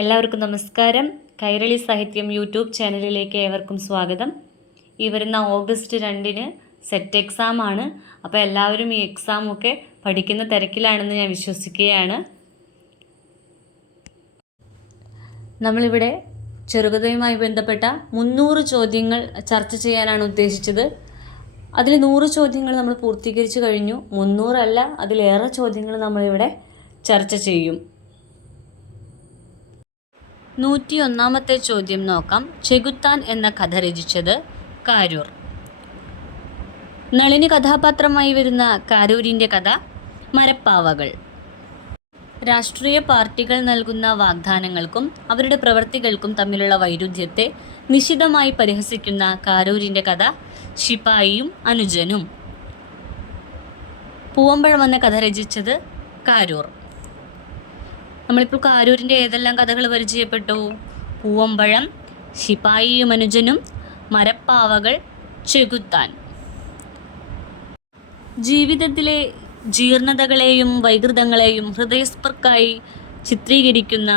എല്ലാവർക്കും നമസ്കാരം. കൈരളി സാഹിത്യം യൂട്യൂബ് ചാനലിലേക്ക് ഏവർക്കും സ്വാഗതം. ഈ വരുന്ന ഓഗസ്റ്റ് 2 സെറ്റ് എക്സാമാണ്. അപ്പോൾ എല്ലാവരും ഈ എക്സാമൊക്കെ പഠിക്കുന്ന തിരക്കിലാണെന്ന് ഞാൻ വിശ്വസിക്കുകയാണ്. നമ്മളിവിടെ ചെറുകഥയുമായി ബന്ധപ്പെട്ട 300 ചോദ്യങ്ങൾ ചർച്ച ചെയ്യാനാണ് ഉദ്ദേശിച്ചത്. അതിൽ 100 ചോദ്യങ്ങൾ നമ്മൾ പൂർത്തീകരിച്ചു കഴിഞ്ഞു. 300 അല്ല, അതിലേറെ ചോദ്യങ്ങൾ നമ്മളിവിടെ ചർച്ച ചെയ്യും. 101ാമത്തെ ചോദ്യം നോക്കാം. ചെകുത്താൻ എന്ന കഥ രചിച്ചത് കാരൂർ. നളിനി കഥാപാത്രമായി വരുന്ന കാരൂരിൻ്റെ കഥ മരപ്പാവകൾ. രാഷ്ട്രീയ പാർട്ടികൾ നൽകുന്ന വാഗ്ദാനങ്ങൾക്കും അവരുടെ പ്രവൃത്തികൾക്കും തമ്മിലുള്ള വൈരുദ്ധ്യത്തെ നിശിതമായി പരിഹസിക്കുന്ന കാരൂരിൻ്റെ കഥ ശിപായിയും അനുജനും. പൂവമ്പഴം എന്ന കഥ രചിച്ചത് കാരൂർ. നമ്മളിപ്പോൾ കാരൂരിൻ്റെ ഏതെല്ലാം കഥകൾ പരിചയപ്പെട്ടു? പൂവമ്പഴം, ശിപായിയും അനുജനും, മരപ്പാവകൾ, ചെകുത്താൻ. ജീവിതത്തിലെ ജീർണതകളെയും വൈകൃതങ്ങളെയും ഹൃദയസ്പർക്കായി ചിത്രീകരിക്കുന്ന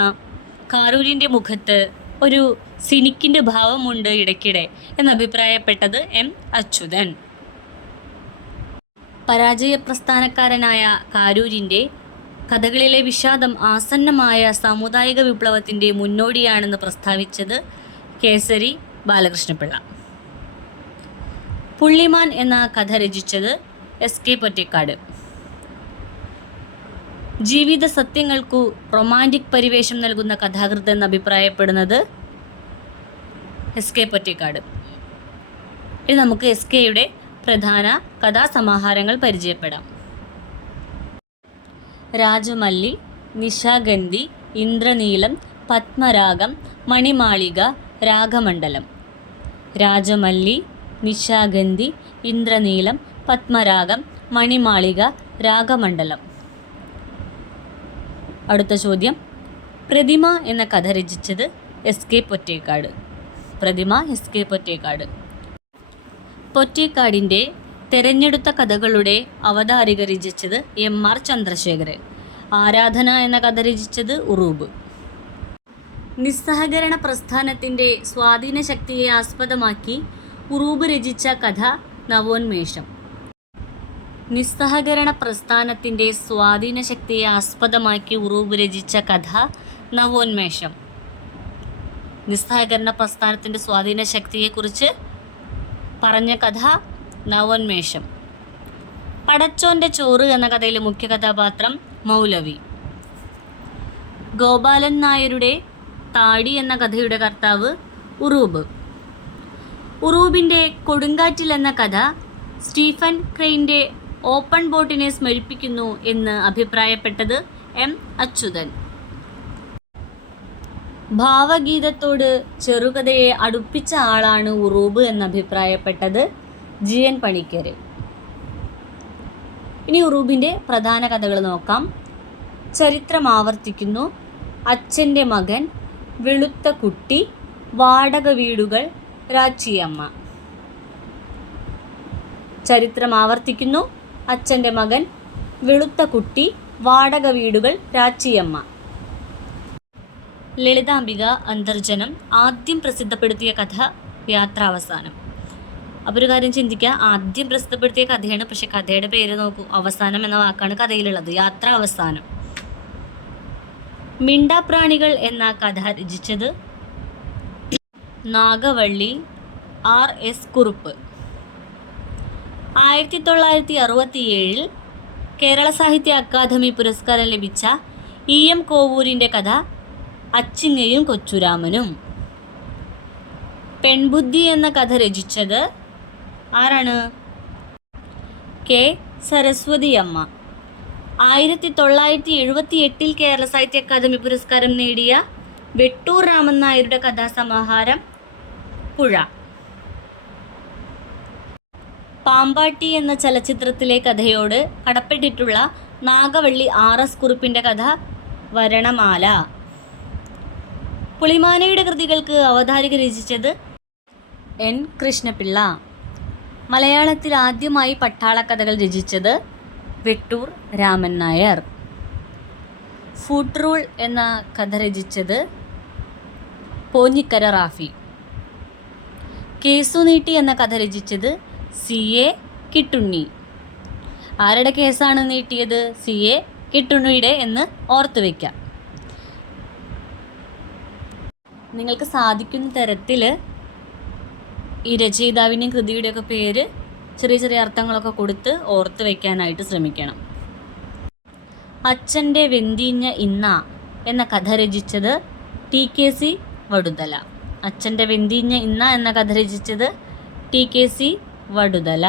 കാരൂരിൻ്റെ മുഖത്ത് ഒരു സിനിക്കിൻ്റെ ഭാവമുണ്ട് ഇടയ്ക്കിടെ എന്നഭിപ്രായപ്പെട്ടത് എം അച്യുതൻ. പരാജയ പ്രസ്ഥാനക്കാരനായ കാരൂരിൻ്റെ കഥകളിലെ വിഷാദം ആസന്നമായ സാമുദായിക വിപ്ലവത്തിൻ്റെ മുന്നോടിയാണെന്ന് പ്രസ്താവിച്ചത് കേസരി ബാലകൃഷ്ണപിള്ള. പുള്ളിമാൻ എന്ന കഥ രചിച്ചത് എസ്.കെ. പൊറ്റേക്കാട്. ജീവിത സത്യങ്ങൾക്കു റൊമാൻറ്റിക് പരിവേഷം നൽകുന്ന കഥാകൃത്ത് എന്ന് അഭിപ്രായപ്പെടുന്നത് എസ്.കെ. പൊറ്റേക്കാട്. ഇനി നമുക്ക് എസ്.കെയുടെ പ്രധാന കഥാസമാഹാരങ്ങൾ പരിചയപ്പെടാം. രാജമല്ലി, നിശാഗന്ധി, ഇന്ദ്രനീലം, പത്മരാഗം, മണിമാളിക, രാഗമണ്ഡലം. രാജമല്ലി, നിശാഗന്ധി, ഇന്ദ്രനീലം, പത്മരാഗം, മണിമാളിക, രാഗമണ്ഡലം. അടുത്ത ചോദ്യം. പ്രതിമ എന്ന കഥ രചിച്ചത് എസ്.കെ. പൊറ്റേക്കാട്. പ്രതിമ എസ്.കെ. പൊറ്റേക്കാട്. പൊറ്റേക്കാടിൻ്റെ തെരഞ്ഞെടുത്ത കഥകളുടെ അവതാരിക രചിച്ചത് എം.ആർ. ചന്ദ്രശേഖരൻ. ആരാധന എന്ന കഥ രചിച്ചത് ഉറൂബ്. നിസ്സഹകരണ പ്രസ്ഥാനത്തിൻ്റെ സ്വാധീന ശക്തിയെ ആസ്പദമാക്കി ഉറൂബ് രചിച്ച കഥ നവോന്മേഷം. നിസ്സഹകരണ പ്രസ്ഥാനത്തിൻ്റെ സ്വാധീന ശക്തിയെ ആസ്പദമാക്കി ഉറൂബ് രചിച്ച കഥ നവോന്മേഷം. നിസ്സഹകരണ പ്രസ്ഥാനത്തിൻ്റെ സ്വാധീന ശക്തിയെക്കുറിച്ച് പറഞ്ഞ കഥ നവോന്മേഷം. പടച്ചോൻ്റെ ചോറ് എന്ന കഥയിലെ മുഖ്യ കഥാപാത്രം മൗലവി. ഗോപാലൻ നായരുടെ താടി എന്ന കഥയുടെ കർത്താവ് ഉറൂബ്. ഉറൂബിൻ്റെ കൊടുങ്കാറ്റിൽ എന്ന കഥ സ്റ്റീഫൻ ക്രെയിൻ്റെ ഓപ്പൺ ബോട്ടിനെ സ്മരിപ്പിക്കുന്നു എന്ന് അഭിപ്രായപ്പെട്ടത് എം അച്യുതൻ. ഭാവഗീതത്തോട് ചെറുകഥയെ അടുപ്പിച്ച ആളാണ് ഉറൂബ് എന്നഭിപ്രായപ്പെട്ടത് ജി.എൻ. പണിക്കർ. ഇനി ഉറൂബിൻ്റെ പ്രധാന കഥകൾ നോക്കാം. ചരിത്രം ആവർത്തിക്കുന്നു, അച്ഛൻ്റെ മകൻ, വെളുത്ത കുട്ടി, വാടക വീടുകൾ, രാച്ചിയമ്മ. ചരിത്രം ആവർത്തിക്കുന്നു, അച്ഛൻ്റെ മകൻ, വെളുത്ത കുട്ടി, വാടക വീടുകൾ, രാച്ചിയമ്മ. ലളിതാംബിക അന്തർജനം ആദ്യം പ്രസിദ്ധപ്പെടുത്തിയ കഥ യാത്രാവസാനം. അപ്പോൾ ഒരു കാര്യം ചിന്തിക്കുക, ആദ്യം പ്രസിദ്ധപ്പെടുത്തിയ കഥയാണ്, പക്ഷെ കഥയുടെ പേര് നോക്കൂ, അവസാനം എന്ന വാക്കാണ് കഥയിലുള്ളത്. യാത്രാ അവസാനം. മിണ്ടാപ്രാണികൾ എന്ന കഥ രചിച്ചത് നാഗവള്ളി ആർ.എസ്. കുറുപ്പ്. 1967 കേരള സാഹിത്യ അക്കാദമി പുരസ്കാരം ലഭിച്ച ഇ.എം. കോവൂരിൻ്റെ കഥ അച്ചിങ്ങയും കൊച്ചുരാമനും. പെൺബുദ്ധി എന്ന കഥ രചിച്ചത് ആരാണ്? കെ. സരസ്വതിയമ്മ. 1978 കേരള സാഹിത്യ അക്കാദമി പുരസ്കാരം നേടിയ വെട്ടൂർ രാമൻ നായരുടെ കഥാസമാഹാരം പുഴ. പാമ്പാട്ടി എന്ന ചലച്ചിത്രത്തിലെ കഥയോട് കടപ്പെട്ടിട്ടുള്ള നാഗവള്ളി ആർ.എസ്. കുറുപ്പിൻ്റെ കഥ വരണമാല. പുളിമാനയുടെ കൃതികൾക്ക് അവതാരിക രചിച്ചത് എൻ. കൃഷ്ണപിള്ള. മലയാളത്തിൽ ആദ്യമായി പട്ടാളക്കഥകൾ രചിച്ചത് വെട്ടൂർ രാമൻ നായർ. ഫുഡ് റൂൾ എന്ന കഥ രചിച്ചത് പോഞ്ഞിക്കര റാഫി. കേസു നീട്ടി എന്ന കഥ രചിച്ചത് CA കിട്ടുണ്ണി. ആരുടെ കേസാണ് നീട്ടിയത്? CA കിട്ടുണ്ണിയുടെ എന്ന് ഓർത്തു വയ്ക്കാം. നിങ്ങൾക്ക് സാധിക്കുന്ന തരത്തിൽ ഈ രചയിതാവിൻ്റെയും കൃതിയുടെയൊക്കെ പേര് ചെറിയ ചെറിയ അർത്ഥങ്ങളൊക്കെ കൊടുത്ത് ഓർത്ത് വയ്ക്കാനായിട്ട് ശ്രമിക്കണം. അച്ഛൻ്റെ വെന്തിഞ്ഞ ഇന്ന എന്ന കഥ രചിച്ചത് TKC വടുതല. അച്ഛൻ്റെ വെന്തിഞ്ഞ ഇന്ന എന്ന കഥ രചിച്ചത് TKC വടുതല.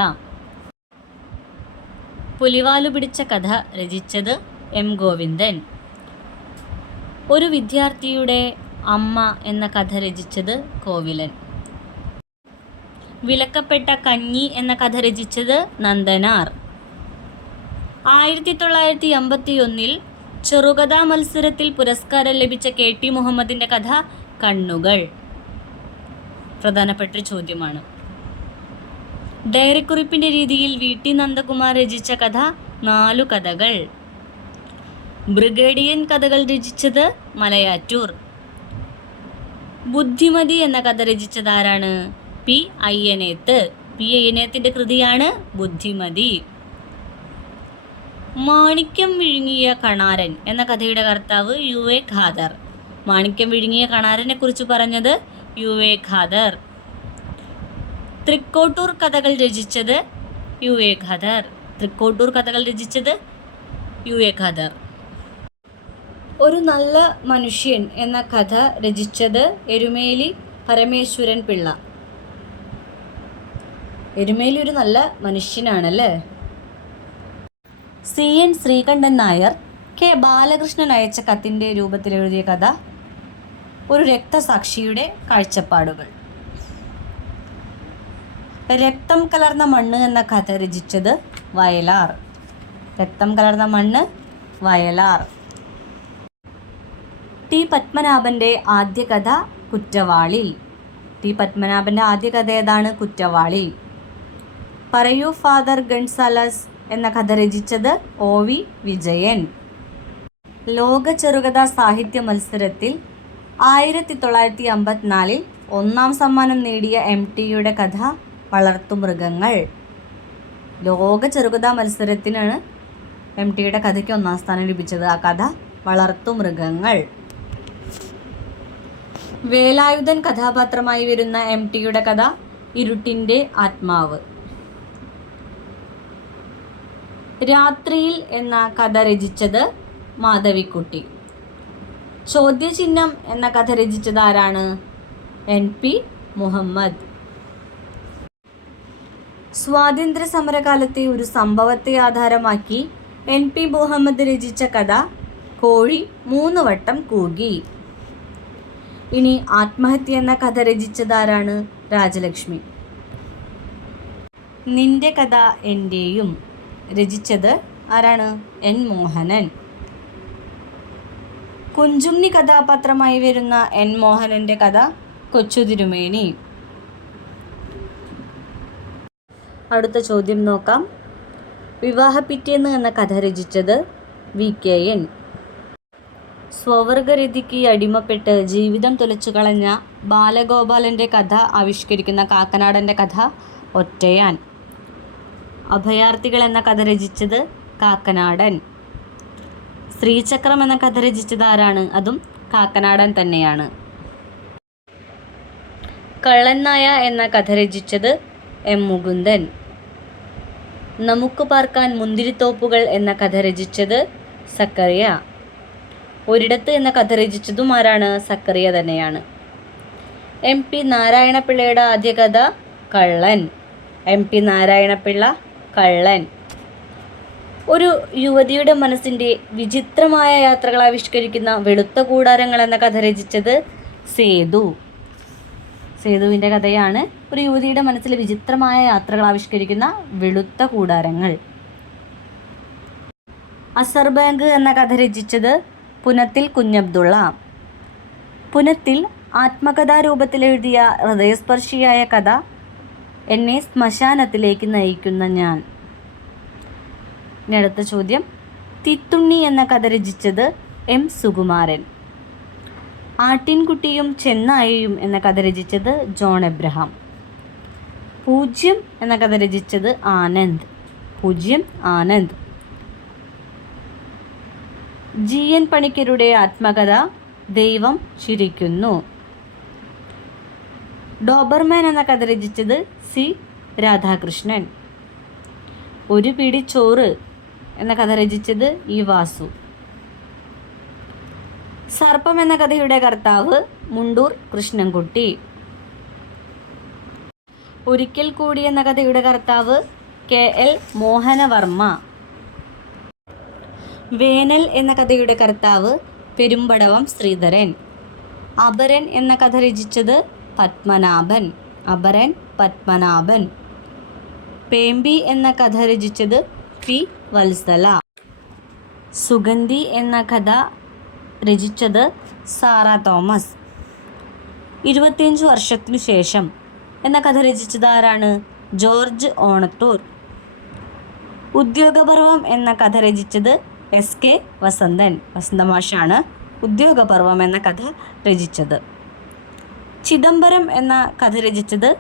പുലിവാലു പിടിച്ച കഥ രചിച്ചത് M ഗോവിന്ദൻ. ഒരു വിദ്യാർത്ഥിയുടെ അമ്മ എന്ന കഥ രചിച്ചത് കോവിലൻ. വിലക്കപ്പെട്ട കഞ്ഞി എന്ന കഥ രചിച്ചത് നന്ദനാർ. 1981 ചെറുകഥാ മത്സരത്തിൽ പുരസ്കാരം ലഭിച്ച KT മുഹമ്മദിൻ്റെ കഥ കണ്ണുകൾ. പ്രധാനപ്പെട്ട ചോദ്യമാണ്. ഡയറിക്കുറിപ്പിൻ്റെ രീതിയിൽ VT നന്ദകുമാർ രചിച്ച കഥ 4 കഥകൾ. ബ്രിഗേഡിയൻ കഥകൾ രചിച്ചത് മലയാറ്റൂർ. ബുദ്ധിമതി എന്ന കഥ രചിച്ചത് ആരാണ്? P അയ്യനേത്ത്. P അയ്യനേത്തിൻ്റെ കൃതിയാണ് ബുദ്ധിമതി. മാണിക്യം വിഴുങ്ങിയ കണാരൻ എന്ന കഥയുടെ കർത്താവ് UA ഖാദർ. മാണിക്യം വിഴുങ്ങിയ കണാരനെ കുറിച്ച് പറഞ്ഞത് UA ഖാദർ. തൃക്കോട്ടൂർ കഥകൾ രചിച്ചത് UA ഖാദർ. തൃക്കോട്ടൂർ കഥകൾ രചിച്ചത് UA ഖാദർ. ഒരു നല്ല മനുഷ്യൻ എന്ന കഥ രചിച്ചത് എരുമേലി പരമേശ്വരൻ പിള്ള. എരുമേലി ഒരു നല്ല മനുഷ്യനാണല്ലേ. CN ശ്രീകണ്ഠൻ നായർ K ബാലകൃഷ്ണൻ അയച്ച കത്തിൻ്റെ രൂപത്തിൽ എഴുതിയ കഥ ഒരു രക്തസാക്ഷിയുടെ കാഴ്ചപ്പാടുകൾ. രക്തം കലർന്ന മണ്ണ് എന്ന കഥ രചിച്ചത് വയലാർ. രക്തം കലർന്ന മണ്ണ് വയലാർ. T പത്മനാഭൻ്റെ ആദ്യ കഥ കുറ്റവാളി. T പത്മനാഭൻ്റെ ആദ്യ കഥ ഏതാണ്? കുറ്റവാളി. പറയൂ ഫാദർ ഗൺസാലസ് എന്ന കഥ രചിച്ചത് OV വിജയൻ. ലോക ചെറുകഥാ സാഹിത്യ മത്സരത്തിൽ 1954 ഒന്നാം സമ്മാനം നേടിയ MTയുടെ കഥ വളർത്തുമൃഗങ്ങൾ. ലോക ചെറുകഥാ മത്സരത്തിനാണ് MTയുടെ കഥയ്ക്ക് ഒന്നാം സ്ഥാനം ലഭിച്ചത്. ആ കഥ വളർത്തുമൃഗങ്ങൾ. വേലായുധൻ കഥാപാത്രമായി വരുന്ന MTയുടെ കഥ ഇരുട്ടിൻ്റെ ആത്മാവ്. രാത്രിയിൽ എന്ന കഥ രചിച്ചത് മാധവിക്കുട്ടി. ചോദ്യചിഹ്നം എന്ന കഥ രചിച്ചത് ആരാണ്? NP മുഹമ്മദ്. സ്വാതന്ത്ര്യ സമരകാലത്തെ ഒരു സംഭവത്തെ ആധാരമാക്കി NP മുഹമ്മദ് രചിച്ച കഥ കോഴി 3 വട്ടം കൂകി. ഇനി ആത്മഹത്യ എന്ന കഥ രചിച്ചത് ആരാണ്? രാജലക്ഷ്മി. നിന്റെ കഥ എൻ്റെയും രചിച്ചത് ആരാണ്? N മോഹനൻ. കുഞ്ചുണ്ണി കഥാപാത്രമായി വരുന്ന N മോഹനൻ്റെ കഥ കൊച്ചുതിരുമേനി. അടുത്ത ചോദ്യം നോക്കാം. വിവാഹപ്പിറ്റേന്ന് എന്ന കഥ രചിച്ചത് VKN. സ്വവർഗരതിക്ക് അടിമപ്പെട്ട് ജീവിതം തുലച്ചു കളഞ്ഞ ബാലഗോപാലൻ്റെ കഥ ആവിഷ്കരിക്കുന്ന കാക്കനാടൻ്റെ കഥ ഒറ്റയാൻ. അഭയാർത്ഥികൾ എന്ന കഥ രചിച്ചത് കാക്കനാടൻ. ശ്രീചക്രം എന്ന കഥ രചിച്ചത് ആരാണ്? അതും കാക്കനാടൻ തന്നെയാണ്. കള്ളനായ എന്ന കഥ രചിച്ചത് M മുകുന്ദൻ. നമുക്ക് പാർക്കാൻ മുന്തിരിത്തോപ്പുകൾ എന്ന കഥ രചിച്ചത് സക്കറിയ. ഒരിടത്ത് എന്ന കഥ രചിച്ചതും ആരാണ്? സക്കറിയ തന്നെയാണ്. MP നാരായണപിള്ളയുടെ ആദ്യ കഥ കള്ളൻ. MP നാരായണപിള്ള കള്ളൻ. ഒരു യുവതിയുടെ മനസ്സിൻ്റെ വിചിത്രമായ യാത്രകൾ ആവിഷ്കരിക്കുന്ന വെളുത്ത കൂടാരങ്ങൾ എന്ന കഥ രചിച്ചത് സേതു. സേതുവിൻ്റെ കഥയാണ് ഒരു യുവതിയുടെ മനസ്സിലെ വിചിത്രമായ യാത്രകൾ ആവിഷ്കരിക്കുന്ന വെളുത്ത കൂടാരങ്ങൾ. അസർ ബാങ്ക് എന്ന കഥ രചിച്ചത് പുനത്തിൽ കുഞ്ഞബ്ദുള്ള. പുനത്തിൽ ആത്മകഥാരൂപത്തിൽ എഴുതിയ ഹൃദയസ്പർശിയായ കഥ എന്നെ ശ്മശാനത്തിലേക്ക് നയിക്കുന്ന ഞാൻ. ഇനി അടുത്ത ചോദ്യം. തിത്തുണ്ണി എന്ന കഥ രചിച്ചത് M സുകുമാരൻ. ആട്ടിൻകുട്ടിയും ചെന്നായയും എന്ന കഥ രചിച്ചത് ജോൺ എബ്രഹാം. പൂജ്യം എന്ന കഥ രചിച്ചത് ആനന്ദ്. പൂജ്യം ആനന്ദ്. GN പണിക്കരുടെ ആത്മകഥ ദൈവം ചിരിക്കുന്നു. ഡോബർമാൻ എന്ന കഥ രചിച്ചത് C രാധാകൃഷ്ണൻ. ഒരു പിടി ചോറ് എന്ന കഥ രചിച്ചത് E വാസു. സർപ്പം എന്ന കഥയുടെ കർത്താവ് മുണ്ടൂർ കൃഷ്ണൻകുട്ടി. ഒരിക്കൽ കൂടി എന്ന കഥയുടെ കർത്താവ് KL മോഹനവർമ്മ. വേനൽ എന്ന കഥയുടെ കർത്താവ് പെരുമ്പടവം ശ്രീധരൻ. അപരൻ എന്ന കഥ രചിച്ചത് പത്മനാഭൻ. അപരൻ പത്മനാഭൻ. പേമ്പി എന്ന കഥ രചിച്ചത് P വത്സല. സുഗന്ധി എന്ന കഥ രചിച്ചത് സാറ തോമസ്. 25 വർഷത്തിനു ശേഷം എന്ന കഥ രചിച്ചത് ആരാണ്? ജോർജ് ഓണത്തൂർ. ഉദ്യോഗപർവം എന്ന കഥ രചിച്ചത് SK വസന്തൻ. വസന്തമാഷാണ് ഉദ്യോഗപർവം എന്ന കഥ രചിച്ചത്. ചിദംബരം എന്ന കഥ രചിച്ചത്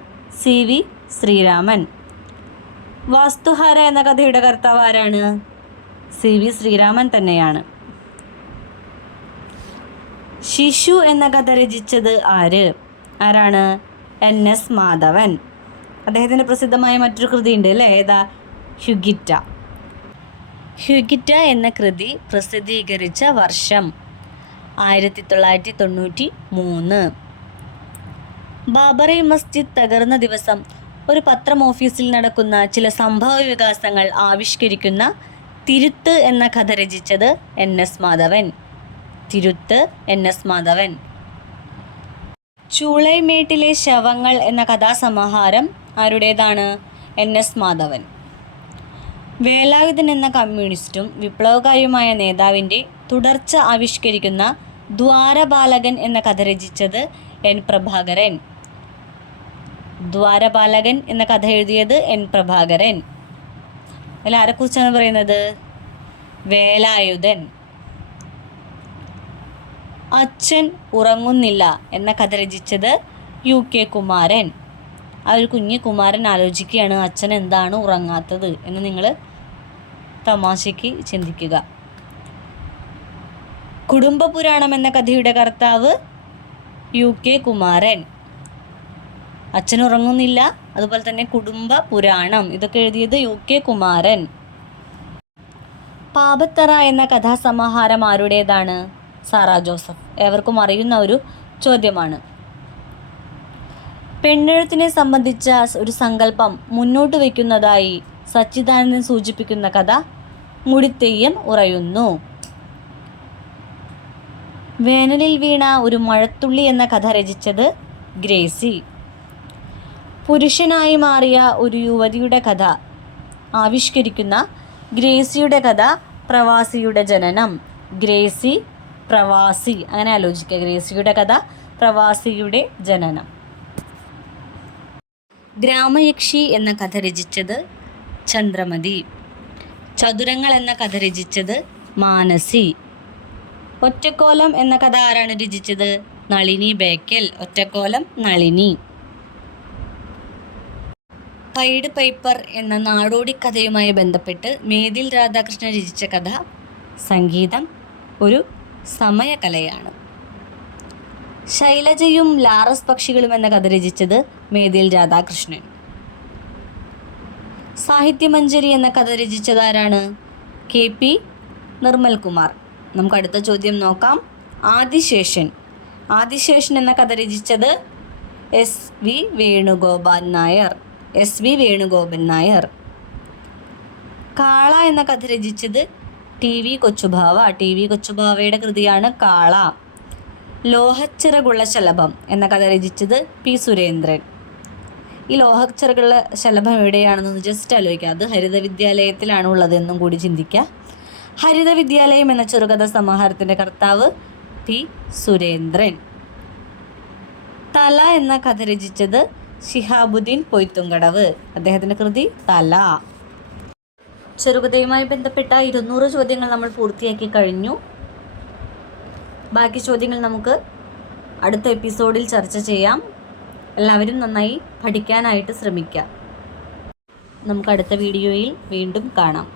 CV ശ്രീരാമൻ. വാസ്തുഹാര എന്ന കഥയുടെ കർത്താവ് ആരാണ്? CV ശ്രീരാമൻ തന്നെയാണ്. ശിശു എന്ന കഥ രചിച്ചത് ആരാണ്? NS മാധവൻ. അദ്ദേഹത്തിൻ്റെ പ്രസിദ്ധമായ മറ്റൊരു കൃതി ഉണ്ട് അല്ലേ? ഏതാ? ഹ്യുഗിറ്റ. ഹ്യുഗിറ്റ എന്ന കൃതി പ്രസിദ്ധീകരിച്ച വർഷം 1993. ബാബറി മസ്ജിദ് തകർന്ന ദിവസം ഒരു പത്രം ഓഫീസിൽ നടക്കുന്ന ചില സംഭവ വികാസങ്ങൾ ആവിഷ്കരിക്കുന്ന തിരുത്ത് എന്ന കഥ രചിച്ചത് NS മാധവൻ. തിരുത്ത് NS മാധവൻ. ചൂളൈമേട്ടിലെ ശവങ്ങൾ എന്ന കഥാസമാഹാരം ആരുടേതാണ്? NS മാധവൻ. വേലായുധൻ എന്ന കമ്മ്യൂണിസ്റ്റും വിപ്ലവകാരിയുമായ നേതാവിൻ്റെ തുടർച്ച ആവിഷ്കരിക്കുന്ന ദ്വാരപാലകൻ എന്ന കഥ രചിച്ചത് N പ്രഭാകരൻ. ദ്വാരപാലകൻ എന്ന കഥ എഴുതിയത് N പ്രഭാകരൻ. അതിൽ ആരെക്കുറിച്ചാണ് പറയുന്നത്? വേലായുധൻ. അച്ഛൻ ഉറങ്ങുന്നില്ല എന്ന കഥ രചിച്ചത് UK കുമാരൻ. ആ ഒരു കുഞ്ഞ് കുമാരൻ ആലോചിക്കുകയാണ് അച്ഛൻ എന്താണ് ഉറങ്ങാത്തത് എന്ന് നിങ്ങൾ തമാശയ്ക്ക് ചിന്തിക്കുക. കുടുംബപുരാണം എന്ന കഥയുടെ കർത്താവ് UK കുമാരൻ. അച്ഛൻ ഉറങ്ങുന്നില്ല, അതുപോലെ തന്നെ കുടുംബ പുരാണം, ഇതൊക്കെ എഴുതിയത് UK കുമാരൻ. പാപത്തറ എന്ന കഥാസമാഹാരം ആരുടേതാണ്? സാറ ജോസഫ്. ഏവർക്കും അറിയുന്ന ഒരു ചോദ്യമാണ്. പെണ്ണെഴുത്തിനെ സംബന്ധിച്ച ഒരു സങ്കല്പം മുന്നോട്ട് വയ്ക്കുന്നതായി സച്ചിദാനന്ദൻ സൂചിപ്പിക്കുന്ന കഥ മുടിത്തെയ്യം ഉറയുന്നു. വേനലിൽ വീണ ഒരു മഴത്തുള്ളി എന്ന കഥ രചിച്ചത് ഗ്രേസി. പുരുഷനായി മാറിയ ഒരു യുവതിയുടെ കഥ ആവിഷ്കരിക്കുന്ന ഗ്രേസിയുടെ കഥ പ്രവാസിയുടെ ജനനം. ഗ്രേസി പ്രവാസി, അങ്ങനെ ആലോചിക്കുക. ഗ്രേസിയുടെ കഥ പ്രവാസിയുടെ ജനനം. ഗ്രാമയക്ഷി എന്ന കഥ രചിച്ചത് ചന്ദ്രമതി. ചതുരങ്ങൾ എന്ന കഥ രചിച്ചത് മാനസി. ഒറ്റക്കോലം എന്ന കഥ ആരാണ് രചിച്ചത്? നളിനി ബേക്കൽ. ഒറ്റക്കോലം നളിനി. പൈഡ് പൈപ്പർ എന്ന നാടോടി കഥയുമായി ബന്ധപ്പെട്ട് മേതിൽ രാധാകൃഷ്ണൻ രചിച്ച കഥ സംഗീതം ഒരു സമയകലയാണ്. ശൈലജയും ലാറസ് പക്ഷികളും എന്ന കഥ രചിച്ചത് മേതിൽ രാധാകൃഷ്ണൻ. സാഹിത്യമഞ്ജരി എന്ന കഥ രചിച്ചത് ആരാണ്? KP നിർമ്മൽകുമാർ. നമുക്ക് അടുത്ത ചോദ്യം നോക്കാം. ആദിശേഷൻ. ആദിശേഷൻ എന്ന കഥ രചിച്ചത് SV വേണുഗോപാൽ നായർ. SV വേണുഗോപൻ നായർ. കാള എന്ന കഥ രചിച്ചത് TV കൊച്ചുഭാവ. TV കൊച്ചുഭാവയുടെ കൃതിയാണ് കാള. ലോഹച്ചിറകുള്ള ശലഭം എന്ന കഥ രചിച്ചത് P സുരേന്ദ്രൻ. ഈ ലോഹച്ചിറകുള്ള ശലഭം എവിടെയാണെന്ന് ജസ്റ്റ് ആലോചിക്കുക. അത് ഹരിത വിദ്യാലയത്തിലാണ് ഉള്ളതെന്നും കൂടി ചിന്തിക്കുക. ഹരിത വിദ്യാലയം എന്ന ചെറുകഥ സമാഹാരത്തിൻ്റെ കർത്താവ് P സുരേന്ദ്രൻ. തല എന്ന കഥ രചിച്ചത് ശിഹാബുദ്ദീൻ പൊയ്ത്തുംകടവ്. അദ്ദേഹത്തിൻ്റെ കൃതി തല. ചെറുകഥയുമായി ബന്ധപ്പെട്ട 200 ചോദ്യങ്ങൾ നമ്മൾ പൂർത്തിയാക്കി കഴിഞ്ഞു. ബാക്കി ചോദ്യങ്ങൾ നമുക്ക് അടുത്ത എപ്പിസോഡിൽ ചർച്ച ചെയ്യാം. എല്ലാവരും നന്നായി പഠിക്കാനായിട്ട് ശ്രമിക്കുക. നമുക്ക് അടുത്ത വീഡിയോയിൽ വീണ്ടും കാണാം.